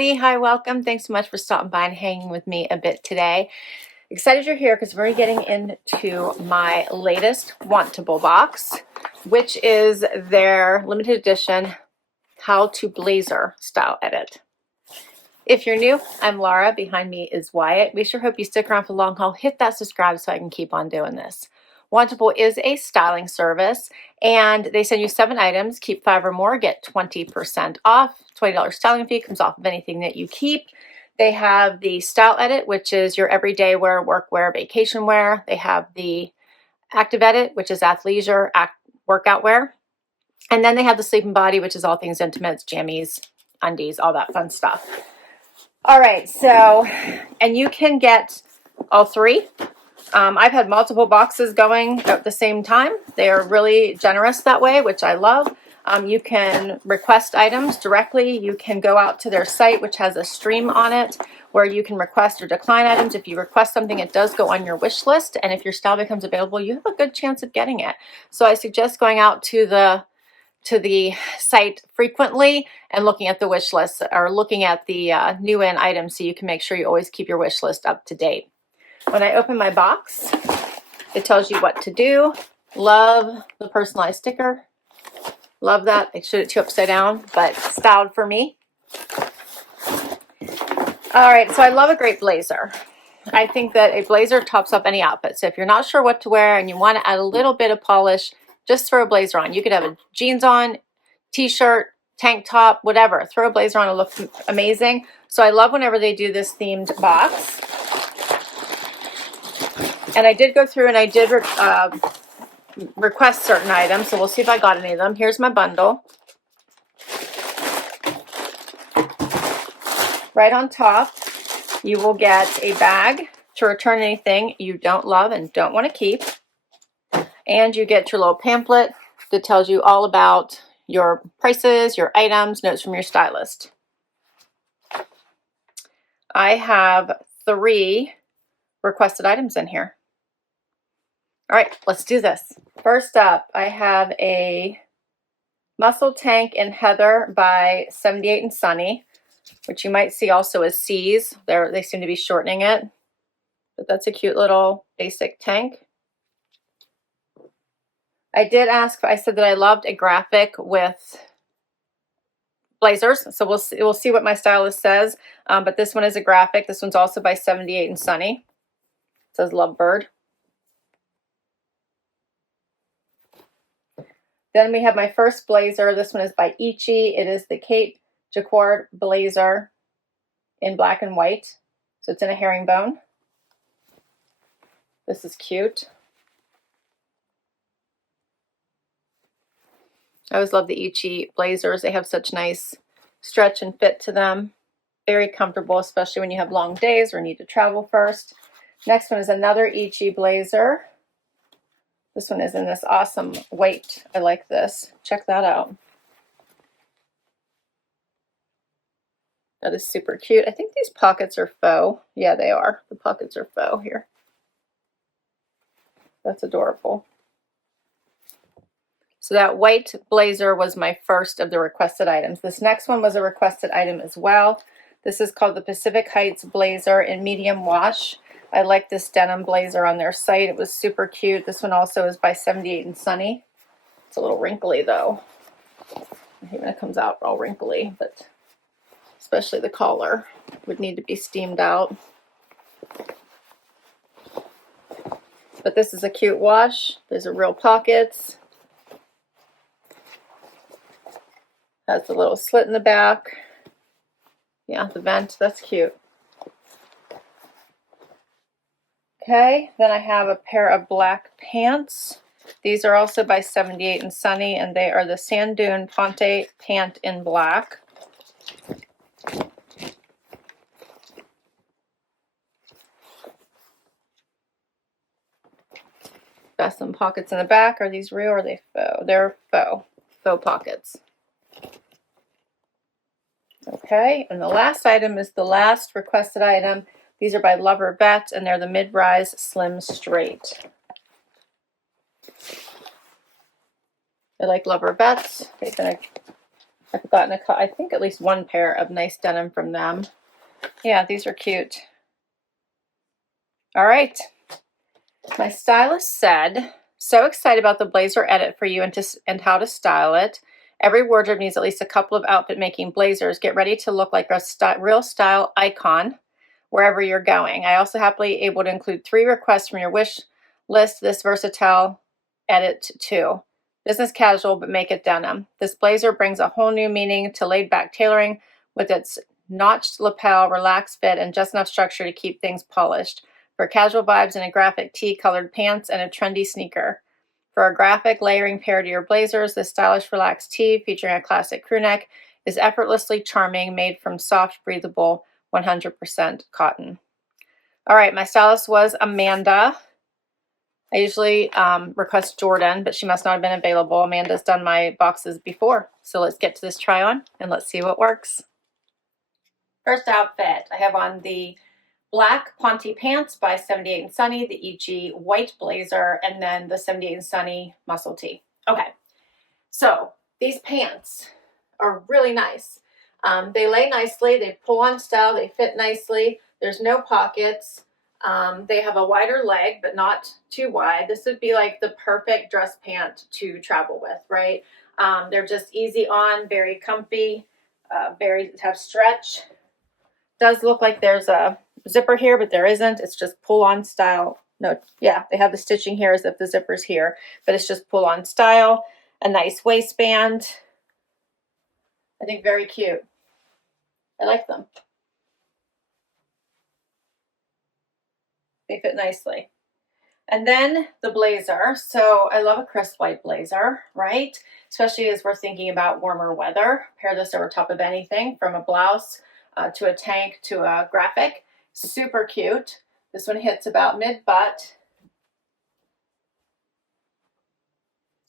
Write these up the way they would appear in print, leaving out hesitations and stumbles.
everybody. Hi, welcome. Thanks so much for stopping by and hanging with me a bit today. Excited you're here because we're getting into my latest Wantable box, which is their limited edition How to Blazer Style Edit. If you're new, I'm Laura. Behind me is Wyatt. We sure hope you stick around for the long haul. Hit that subscribe so I can keep on doing this. Wantable is a styling service, and they send you 7 items. Keep 5 or more, get 20% off. $20 styling fee comes off of anything that you keep. They have the Style Edit, which is your everyday wear, work wear, vacation wear. They have the Active Edit, which is athleisure, workout wear. And then they have the Sleep and Body, which is all things intimates, jammies, undies, all that fun stuff. All right, so, and you can get all 3. I've had multiple boxes going at the same time. They are really generous that way, which I love. You can request items directly. You can go out to their site, which has a stream on it, where you can request or decline items. If you request something, it does go on your wish list, and if your style becomes available, you have a good chance of getting it. So I suggest going out to the site frequently and looking at the wish list, or looking at the new in items, so you can make sure you always keep your wish list up to date. When I open my box, it tells you what to do. Love the personalized sticker. Love that. They showed it to you upside down, but styled for me. All right, so I love a great blazer. I think that a blazer tops up any outfit. So if you're not sure what to wear and you want to add a little bit of polish, just throw a blazer on. You could have a jeans on, t-shirt, tank top, whatever. Throw a blazer on, it looks amazing. So I love whenever they do this themed box. And I did go through and I did request certain items, so we'll see if I got any of them. Here's my bundle. Right on top, you will get a bag to return anything you don't love and don't want to keep. And you get your little pamphlet that tells you all about your prices, your items, notes from your stylist. I have 3 requested items in here. All right, let's do this. First up, I have a Muscle Tank in Heather by 78 and Sunny, which you might see also as C's. They seem to be shortening it, but that's a cute little basic tank. I said that I loved a graphic with blazers, so we'll see what my stylist says, but this one is a graphic. This one's also by 78 and Sunny. It says Lovebird. Then we have my first blazer. This one is by ICHI. It is the Cape Jacquard blazer in black and white. So it's in a herringbone. This is cute. I always love the ICHI blazers. They have such nice stretch and fit to them. Very comfortable, especially when you have long days or need to travel first. Next one is another ICHI blazer. This one is in this awesome white. I like this. Check that out. That is super cute. I think these pockets are faux. Yeah, they are. The pockets are faux here. That's adorable. So that white blazer was my first of the requested items. This next one was a requested item as well. This is called the Pacific Heights blazer in medium wash. I like this denim blazer on their site. It was super cute. This one also is by 78 and Sunny. It's a little wrinkly though. Even it comes out all wrinkly, but especially the collar would need to be steamed out. But this is a cute wash. There's a real pockets. Has a little slit in the back. Yeah, the vent. That's cute. Okay, then I have a pair of black pants. These are also by 78 and Sunny, and they are the Sanddune Ponte pant in black. Got some pockets in the back. Are these real or are they faux? They're faux. Faux pockets. Okay, and the last item is the last requested item. These are by Lovervet, and they're the mid-rise slim straight. I like Lovervets. They've been a I've gotten I think at least one pair of nice denim from them. Yeah, these are cute. All right. My stylist said, so excited about the blazer edit for you and how to style it. Every wardrobe needs at least a couple of outfit making blazers. Get ready to look like a real style icon wherever you're going. I also happily able to include 3 requests from your wish list. This versatile edit too. Business casual, but make it denim. This blazer brings a whole new meaning to laid back tailoring with its notched lapel, relaxed fit, and just enough structure to keep things polished. For casual vibes in a graphic tee, colored pants, and a trendy sneaker. For a graphic layering pair to your blazers, this stylish relaxed tee featuring a classic crew neck is effortlessly charming, made from soft, breathable, 100% cotton. All right, my stylist was Amanda. I usually request Jordan, but she must not have been available. Amanda's done my boxes before. So let's get to this try on and let's see what works. First outfit, I have on the black Ponte pants by 78 and Sunny, the ICHI white blazer, and then the 78 and Sunny muscle tee. Okay, so these pants are really nice. They lay nicely, they pull on style, they fit nicely. There's no pockets. They have a wider leg, but not too wide. This would be like the perfect dress pant to travel with, right? They're just easy on, very comfy, have stretch. Does look like there's a zipper here, but there isn't. It's just pull on style. No, yeah, they have the stitching here as if the zipper's here, but it's just pull on style. A nice waistband. I think very cute. I like them. They fit nicely. And then the blazer. So I love a crisp white blazer, right? Especially as we're thinking about warmer weather. Pair this over top of anything from a blouse to a tank to a graphic. Super cute. This one hits about mid-butt.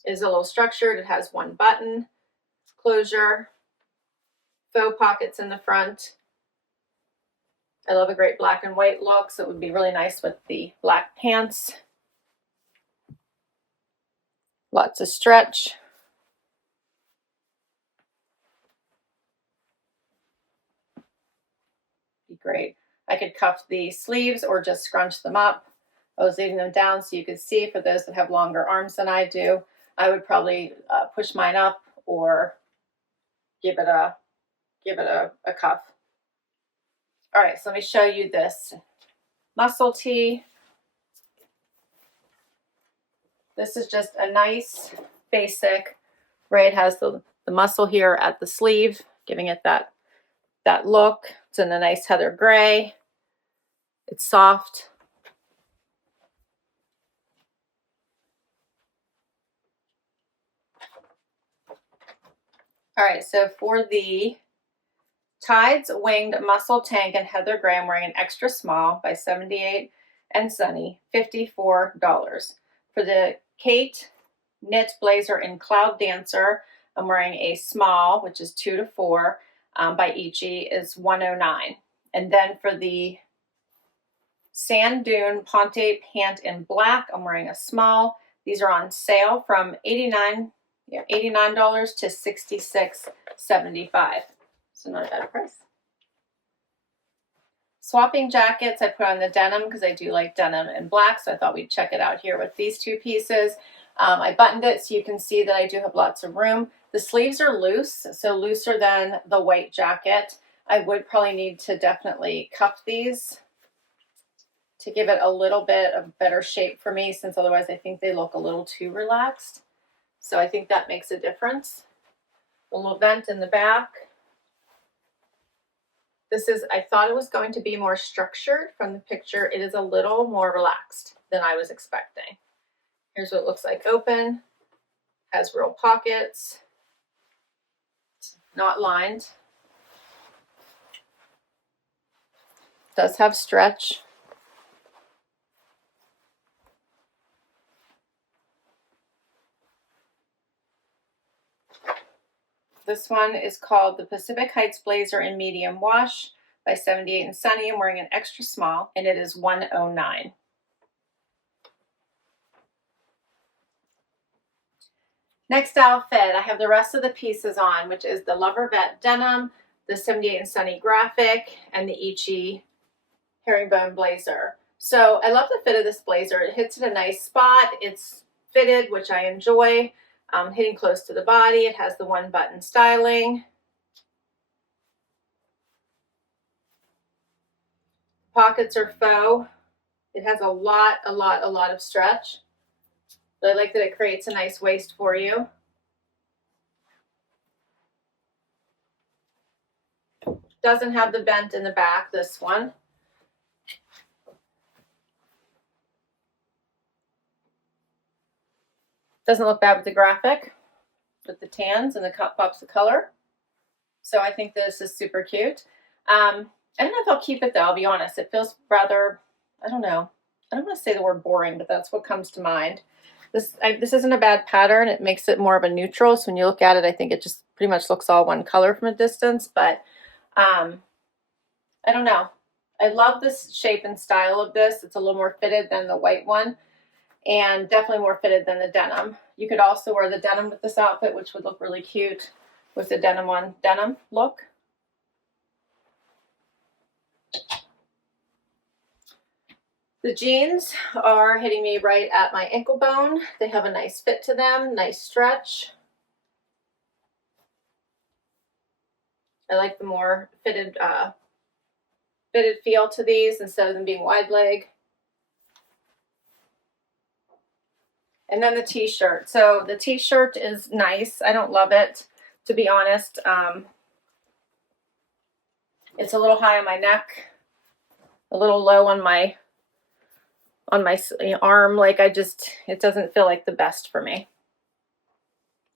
It is a little structured. It has one button, closure, faux pockets in the front. I love a great black and white look, so it would be really nice with the black pants. Lots of stretch. Be great. I could cuff the sleeves or just scrunch them up. I was leaving them down so you could see. For those that have longer arms than I do, I would probably push mine up or give it a cuff. All right, so let me show you this muscle tee. This is just a nice basic, right? It has the muscle here at the sleeve, giving it that look. It's in a nice heather gray. It's soft. All right, so for the Tides Winged Muscle Tank in Heather Gray, I'm wearing an extra small by 78 and Sunny, $54. For the Kate Knit Blazer in Cloud Dancer, I'm wearing a small, which is 2 to 4, by ICHI, is $109. And then for the Sanddune Ponte pant in black, I'm wearing a small. These are on sale from $89 to $66.75. So not a bad price. Swapping jackets, I put on the denim because I do like denim in black, so I thought we'd check it out here with these two pieces. I buttoned it so you can see that I do have lots of room. The sleeves are loose, so looser than the white jacket. I would probably need to definitely cuff these to give it a little bit of better shape for me, since otherwise I think they look a little too relaxed. So I think that makes a difference. A little vent in the back. This is, I thought it was going to be more structured from the picture. It is a little more relaxed than I was expecting. Here's what it looks like open. Has real pockets. It's not lined. Does have stretch. This one is called the Pacific Heights Blazer in Medium Wash by 78 and Sunny. I'm wearing an extra small, and it is $109. Next outfit, I have the rest of the pieces on, which is the Lovervet denim, the 78 and Sunny graphic, and the ICHI herringbone blazer. So I love the fit of this blazer. It hits at a nice spot. It's fitted, which I enjoy, hitting close to the body. It has the one button styling. Pockets are faux. It has a lot of stretch. But I like that it creates a nice waist for you. Doesn't have the bent in the back, this one. Doesn't look bad with the graphic, with the tans and the pops of color. So I think this is super cute. I don't know if I'll keep it though, I'll be honest. It feels rather, I don't know. I don't want to say the word boring, but that's what comes to mind. This isn't a bad pattern. It makes it more of a neutral. So when you look at it, I think it just pretty much looks all one color from a distance. But I don't know. I love this shape and style of this. It's a little more fitted than the white one, and definitely more fitted than the denim. You could also wear the denim with this outfit, which would look really cute with the denim on denim look. The jeans are hitting me right at my ankle bone. They have a nice fit to them, nice stretch. I like the more fitted feel to these instead of them being wide leg. And then the t-shirt. So the t-shirt is nice. I don't love it, to be honest. It's a little high on my neck, a little low on my arm. Like it doesn't feel like the best for me.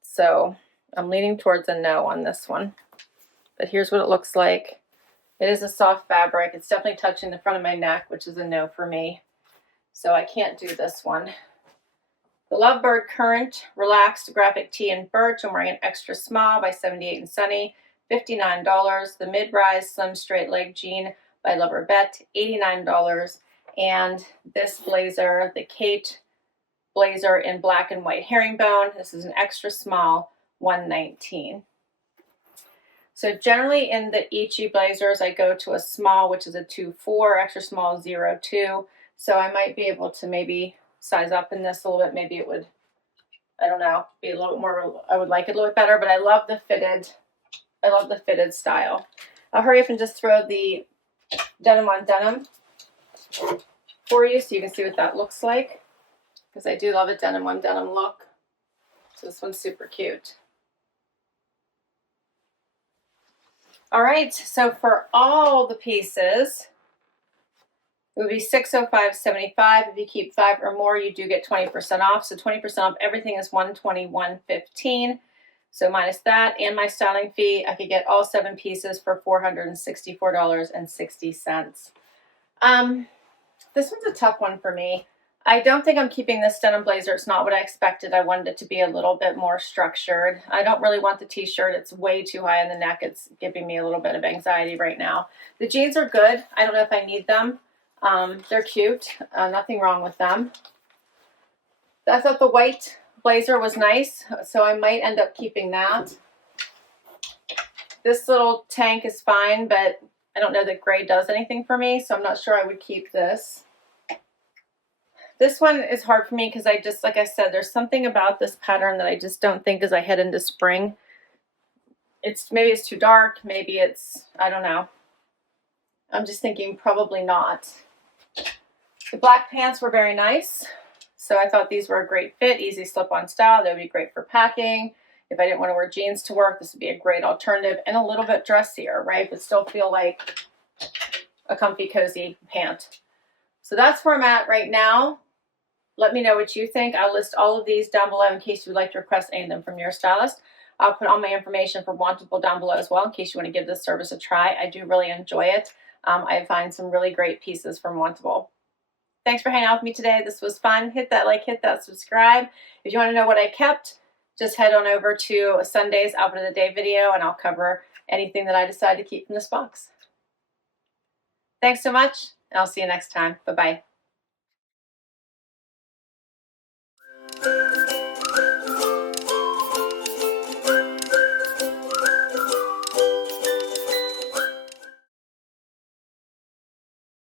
So I'm leaning towards a no on this one. But here's what it looks like. It is a soft fabric. It's definitely touching the front of my neck, which is a no for me. So I can't do this one. The Lovebird Current Relaxed Graphic Tee in Birch. I'm wearing an extra small by 78 and Sunny, $59. The Mid-Rise Slim Straight Leg Jean by Lovervet, $89. And this blazer, the Kate blazer in black and white herringbone. This is an extra small, $119. So generally in the ICHI blazers, I go to a small, which is a 2-4, extra small 0-2. So I might be able to maybe size up in this a little bit. Maybe it would, I don't know, be a little bit more, I would like it a little bit better, but I love the fitted style. I'll hurry up and just throw the denim on denim for you so you can see what that looks like, because I do love a denim on denim look. So this one's super cute. All right, so for all the pieces, it would be $605.75. If you keep 5 or more, you do get 20% off. So 20% off everything is $121.15. So minus that and my styling fee, I could get all 7 pieces for $464.60. This one's a tough one for me. I don't think I'm keeping this denim blazer. It's not what I expected. I wanted it to be a little bit more structured. I don't really want the t-shirt. It's way too high on the neck. It's giving me a little bit of anxiety right now. The jeans are good. I don't know if I need them. They're cute. Nothing wrong with them. I thought the white blazer was nice, so I might end up keeping that. This little tank is fine, but I don't know that gray does anything for me, so I'm not sure I would keep this. This one is hard for me because I just, like I said, there's something about this pattern that I just don't think as I head into spring. Maybe it's too dark, maybe it's, I don't know. I'm just thinking probably not. The black pants were very nice. So I thought these were a great fit, easy slip-on style. They would be great for packing. If I didn't want to wear jeans to work, this would be a great alternative and a little bit dressier, right? But still feel like a comfy, cozy pant. So that's where I'm at right now. Let me know what you think. I'll list all of these down below in case you would like to request any of them from your stylist. I'll put all my information for Wantable down below as well in case you want to give this service a try. I do really enjoy it. I find some really great pieces from Wantable. Thanks for hanging out with me today. This was fun. Hit that like, hit that subscribe. If you want to know what I kept, just head on over to Sunday's Outfit of the Day video and I'll cover anything that I decide to keep in this box. Thanks so much, and I'll see you next time. Bye-bye.